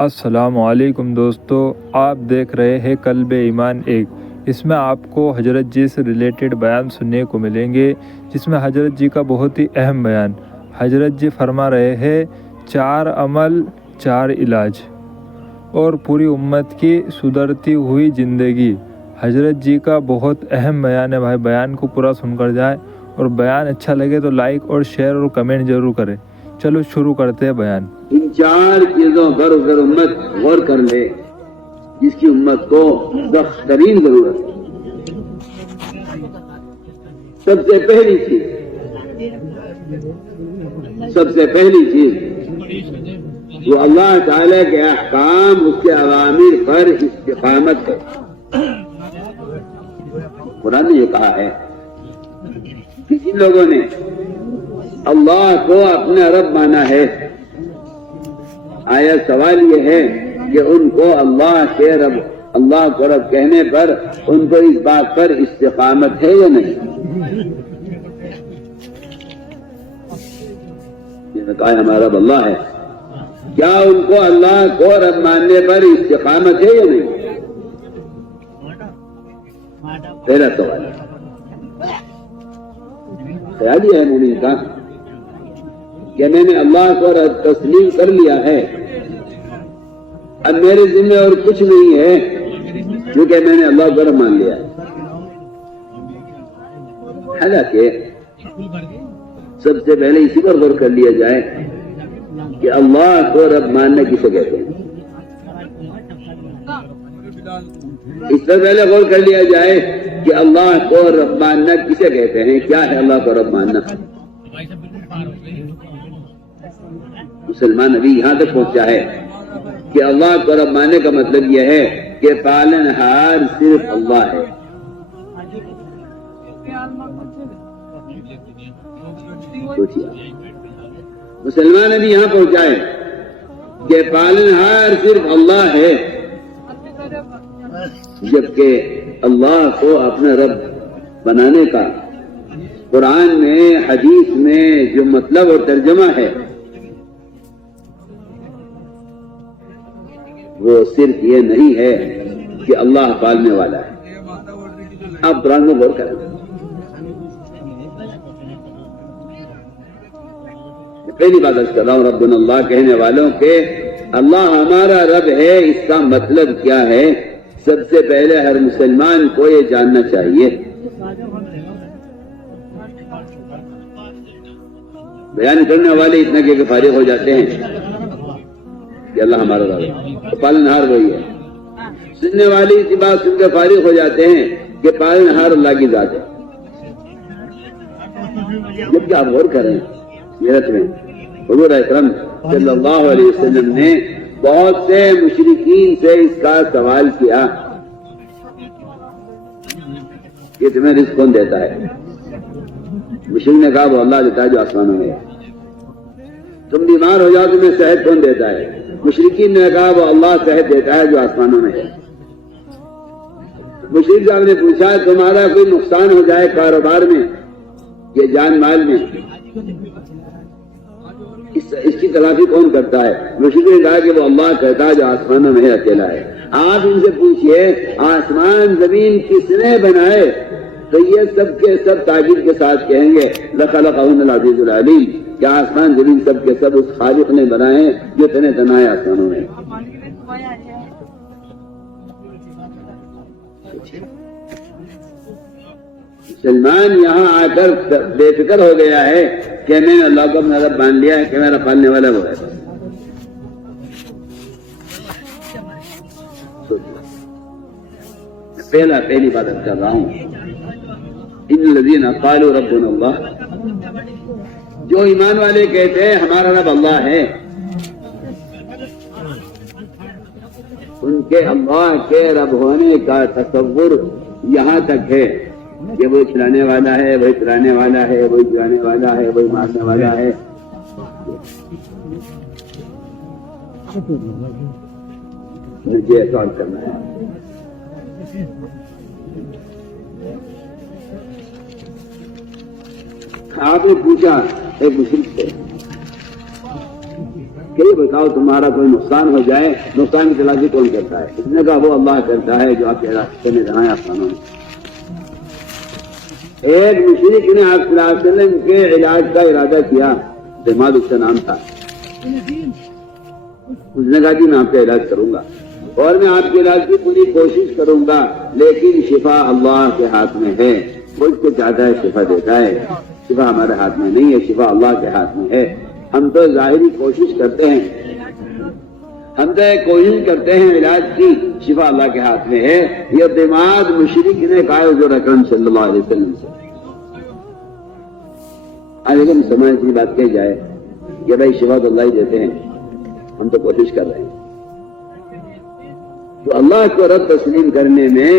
السلام علیکم دوستو، آپ دیکھ رہے ہیں قلب ایمان ایک۔ اس میں آپ کو حضرت جی سے ریلیٹڈ بیان سننے کو ملیں گے، جس میں حضرت جی کا بہت ہی اہم بیان۔ حضرت جی فرما رہے ہیں 4 عمل 4 علاج اور پوری امت کی سدھرتی ہوئی زندگی۔ حضرت جی کا بہت اہم بیان ہے بھائی، بیان کو پورا سن کر جائیں، اور بیان اچھا لگے تو لائک اور شیئر اور کمنٹ ضرور کریں۔ چلو شروع کرتے ہیں بیان۔ ان 4 چیزوں پر اگر امت غور کر لے جس کی امت کو سخت ترین ضرورت ہے۔ سب سے پہلی چیز جو اللہ تعالی کے احکام، اس کے اوامر پر استقامت ہے۔ قرآن نے یہ کہا ہے کہ جن لوگوں نے اللہ کو اپنا رب مانا ہے، آیا سوال یہ ہے کہ ان کو اللہ کو رب کہنے پر ان کو اس بات پر استقامت ہے یا نہیں؟ یہ بتایا ہمارا رب اللہ ہے، کیا ان کو اللہ کو رب ماننے پر استقامت ہے یا نہیں؟ پہلا سوال خیال یہ ہے مومن کا کہ میں نے اللہ کو تسلیم کر لیا ہے، اب میرے ذمہ اور کچھ نہیں ہے کیونکہ میں نے اللہ کو رب مان لیا ہے۔ حالانکہ سب سے پہلے اسی پر غور کر لیا جائے کہ اللہ کو رب ماننا کسے کہتے ہیں۔ اس سے پہلے غور کر لیا جائے کہ اللہ کو رب ماننا کسے کہتے ہیں، کیا ہے اللہ کو رب ماننا۔ مسلمان ابھی یہاں تک پہنچا ہے کہ اللہ کو رب ماننے کا مطلب یہ ہے کہ پالنہار صرف اللہ ہے۔ مسلمان ابھی یہاں پہنچا ہے کہ پالنہار صرف اللہ ہے، جبکہ اللہ کو اپنا رب بنانے کا قرآن میں، حدیث میں جو مطلب اور ترجمہ ہے وہ صرف یہ نہیں ہے کہ اللہ پالنے والا ہے۔ آپ قرآن میں غور کریں، پہلی بات کر رہا ہوں ربنا اللہ کہنے والوں کے اللہ ہمارا رب ہے، اس کا مطلب کیا ہے؟ سب سے پہلے ہر مسلمان کو یہ جاننا چاہیے۔ بیان کرنے والے اتنا کہ فارغ ہو جاتے ہیں کہ اللہ ہمارا رب ہے، پالنہار وہی ہے۔ سننے والی اسی بات سن کے فارغ ہو جاتے ہیں کہ پالنہار اللہ کی ذات ہے۔ جبکہ آپ غور کریں، میرت میں حضور اکرم صلی اللہ علیہ وسلم نے بہت سے مشرکین سے اس کا سوال کیا کہ تمہیں رزق کون دیتا ہے؟ مشرک نے کہا وہ اللہ دیتا ہے جو آسمانوں میں ہے۔ تم بیمار ہو جاؤ تمہیں صحت کون دیتا ہے؟ مشرکین نے کہا وہ اللہ صحت دیتا ہے جو آسمانوں میں ہے۔ مشرک صاحب نے پوچھا تمہارا کوئی نقصان ہو جائے کاروبار میں یا جان مال میں، اس کی تلافی کون کرتا ہے؟ مشرک نے کہا کہ وہ اللہ کہتا ہے جو آسمانوں میں ہے، اکیلا ہے۔ آپ ان سے پوچھئے آسمان زمین کس نے بنائے؟ تو یہ سب کے سب تعجب کے ساتھ کہیں گے لخلقہن العزیز العلیم، کیا آسمان زمین سب کے سب اس خالق نے بنائے ہیں جو تنے تنائے آسمانوں میں۔ مسلمان یہاں آ کر بے فکر ہو گیا ہے کہ میں نے اللہ کو اپنا رب مان لیا ہے کہ میرا پالنے والا وہ ہے۔ پہلی بات کر رہا ہوں، ان الذین قالوا ربنا اللہ، جو ایمان والے کہتے ہیں ہمارا رب اللہ ہے، ان کے اللہ کے رب ہونے کا تصور یہاں تک ہے کہ وہی کھلانے والا ہے، وہی پلانے والا ہے، وہی جلانے والا ہے، وہی مارنے والا ہے۔ مجھے سوال کرنا ہے، آپ نے پوچھا ایک مشرک سے کہ یہ بتاؤ تمہارا کوئی نقصان ہو جائے، نقصان کی تلافی کون کرتا ہے؟ اس نے کہا وہ اللہ کرتا ہے جو آپ کے راستے میں جہاں آسمانوں میں۔ ایک مشرک نے آپ صلی اللہ علیہ وسلم کے علاج کا ارادہ کیا، دماغ اس کا نام تھا، اس نے کہا کہ میں آپ کا علاج کروں گا اور میں آپ کے علاج کی پوری کوشش کروں گا، لیکن شفا اللہ کے ہاتھ میں ہے، وہ اس کو چاہتا ہے شفا دیتا ہے، شفا ہمارے ہاتھ میں نہیں ہے، شفا اللہ کے ہاتھ میں ہے۔ ہم تو ظاہری کوشش کرتے ہیں، ہم تو کوشش کرتے ہیں علاج کی، شفا اللہ کے ہاتھ میں ہے۔ یہ دماغ مشرک نے کہا حضور اکرم صلی اللہ علیہ وسلم سے۔ لیکن سمجھ کی بات کہی جائے کہ بھائی شفا تو اللہ ہی دیتے ہیں، ہم تو کوشش کر رہے ہیں۔ تو اللہ کو رب تسلیم کرنے میں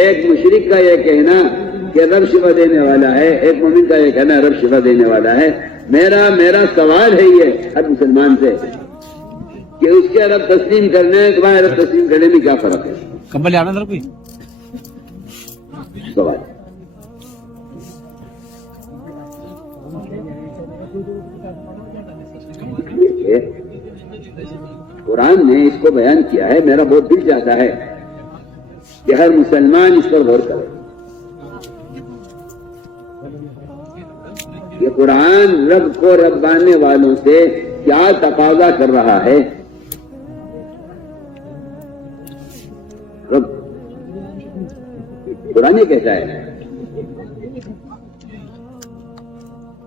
ایک مشرک کا یہ کہنا کہ رب شفا دینے والا ہے، ایک مومن کا یہ کہنا رب شفا دینے والا ہے، میرا سوال ہے یہ ہر مسلمان سے کہ اس کے رب تسلیم کرنے تمہارے رب تسلیم کرنے میں کیا فرق ہے؟ کمبل آنا تھا کوئی سوال۔ قرآن نے اس کو بیان کیا ہے، میرا بہت دل چاہتا ہے کہ ہر مسلمان اس پر غور کرے۔ یہ قرآن رب کو رب ماننے والوں سے کیا تقاضا کر رہا ہے؟ رب قرآن یہ کہتا ہے،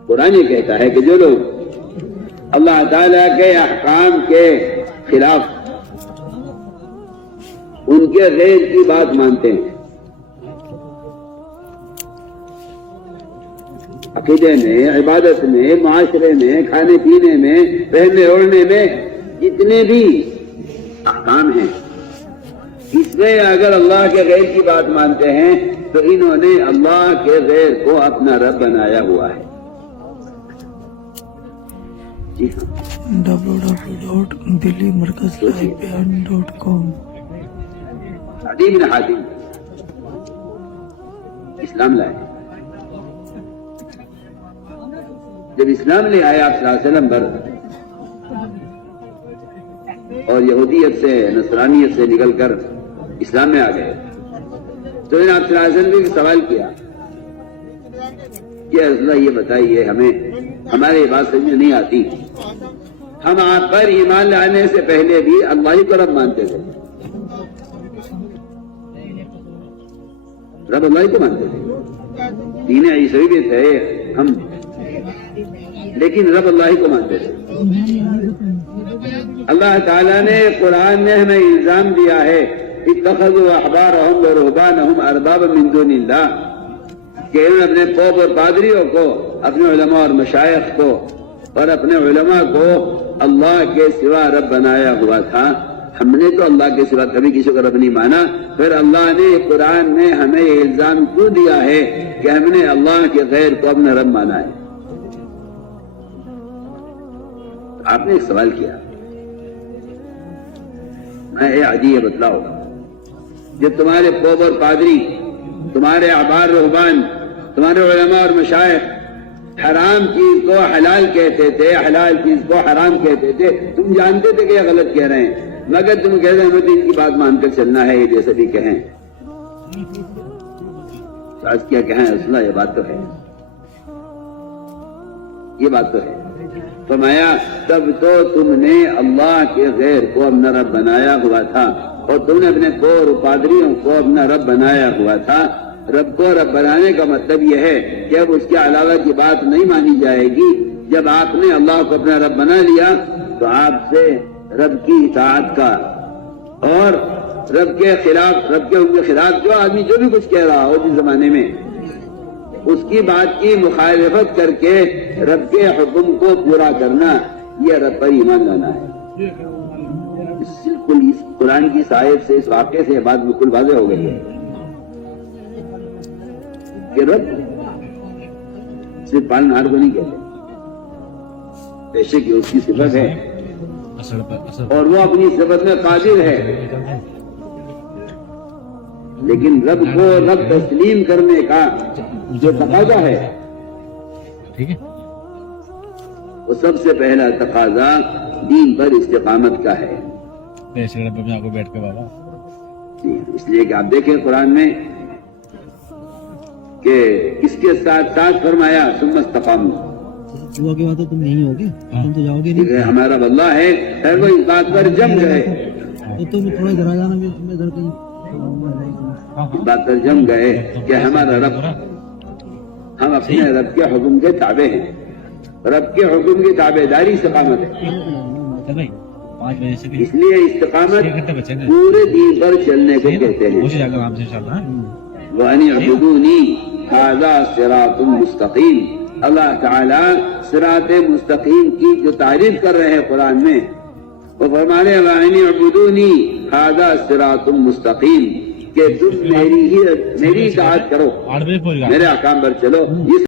قرآن یہ کہتا ہے کہ جو لوگ اللہ تعالیٰ کے احکام کے خلاف ان کے غیر کی بات مانتے ہیں، عقیدے میں، عبادت میں، معاشرے میں، کھانے پینے میں، پہننے اوڑھنے میں، جتنے بھی احکام ہیں، اس میں اگر اللہ کے غیر کی بات مانتے ہیں تو انہوں نے اللہ کے غیر کو اپنا رب بنایا ہوا ہے۔ جی ہاں، www.delhimarkazlivebeyan.com عدی بن حاتم اسلام لائے۔ جب اسلام لے آئے آپ صلی اللہ علیہ وسلم پر اور یہودیت سے نصرانیت سے نکل کر اسلام میں آ گئے تو انہوں نے آپ صلی اللہ علیہ وسلم نے سوال کیا کہ اللہ یہ بتائیے ہمیں، ہمارے یہ بات سمجھ میں نہیں آتی، ہم آپ پر ایمان لانے سے پہلے بھی اللہ ہی کو رب مانتے تھے، رب اللہ ہی کو مانتے تھے، دین عیسوی بھی تھے ہم، لیکن رب اللہ ہی کو مانتے تھے۔ اللہ تعالیٰ نے قرآن میں ہمیں الزام دیا ہے اتخذوا احبارهم ورهبانهم اربابا من دون اللہ، کہ انہوں نے اپنے پوپ اور پادریوں کو، اپنے علماء اور مشائخ کو اور اپنے علماء کو اللہ کے سوا رب بنایا ہوا تھا۔ ہم نے تو اللہ کے سوا کبھی کسی کو رب نہیں مانا، پھر اللہ نے قرآن میں ہمیں یہ الزام کیوں دیا ہے کہ ہم نے اللہ کے غیر کو اپنا رب مانا ہے؟ آپ نے ایک سوال کیا، میں اے عجیب بتلاؤ، جب تمہارے پوپ اور پادری، تمہارے احبار رہبان، تمہارے علماء اور مشائخ حرام چیز کو حلال کہتے تھے، حلال چیز کو حرام کہتے تھے، تم جانتے تھے کہ یہ غلط کہہ رہے ہیں، مگر تم کہہ رہے ہیں ہمیں دین کی بات مان کر چلنا ہے، یہ جیسے بھی کہیں۔ آج کیا کہیں اصلا یہ بات تو ہے، یہ بات تو ہے۔ فرمایا تب تو تم نے اللہ کے غیر کو اپنا رب بنایا ہوا تھا، اور تم نے اپنے پور پادریوں کو اپنا رب بنایا ہوا تھا۔ رب کو رب بنانے کا مطلب یہ ہے کہ اب اس کے علاوہ کی بات نہیں مانی جائے گی۔ جب آپ نے اللہ کو اپنا رب بنا لیا تو آپ سے رب کی اطاعت کا اور رب کے خلاف، رب کے حکم کے خلاف جو آدمی جو بھی کچھ کہہ رہا ہو جس زمانے میں، اس کی بات کی مخالفت کر کے رب کے حکم کو پورا کرنا، یہ رب پر ایمان لانا ہے۔ بالکل اس قرآن کی آیت سے، اس واقعے سے یہ بات بالکل واضح ہو گئی ہے کہ رب صرف پالنہار کو نہیں کہتے، بے شک اس کی صفت ہے اور وہ اپنی صفت میں قادر ہے، لیکن رب کو رب تسلیم کرنے کا جو تقاضا ہے وہ سب سے پہلا تقاضا دین پر استقامت کا ہے. ایسے ڈبے میں آپ کو بیٹھ کے بابا اس لیے کہ آپ دیکھیں قرآن میں کہ اس کے ساتھ ساتھ فرمایا ثم استقاموا. صبح کی بات تو تم یہیں ہوگے, تم تو جاؤ گے نہیں. یہ ہمارا اللہ ہے, خیر وہ اس بات پر جم گئے, تو تم تھوڑا ادھر آ جانا, میں ادھر کہیں. اس بات پر جم گئے کہ ہمارا رب, ہم اپنے رب کے حکم کے تابع ہیں. رب کے حکم کی تابع داری استقامت ہے. 5 بجے سے اس لیے استقامت پورے دین پر چلنے کو کہتے ہیں. جا کر آرام سے انشاءاللہ. وَأَنِ اعْبُدُونِي هَذَا صِرَاطٌ مُسْتَقِيمٌ. اللہ تعالیٰ صراط مستقیم کی جو تعریف کر رہے ہیں قرآن میں, وہ فرما رہے ہیں وَأَنِ اعْبُدُونِي هَذَا صِرَاطٌ مُسْتَقِيم, کہ تم میری اطاعت کرو, 8 بجے پہنچ گیا. میرے احکام پر چلو.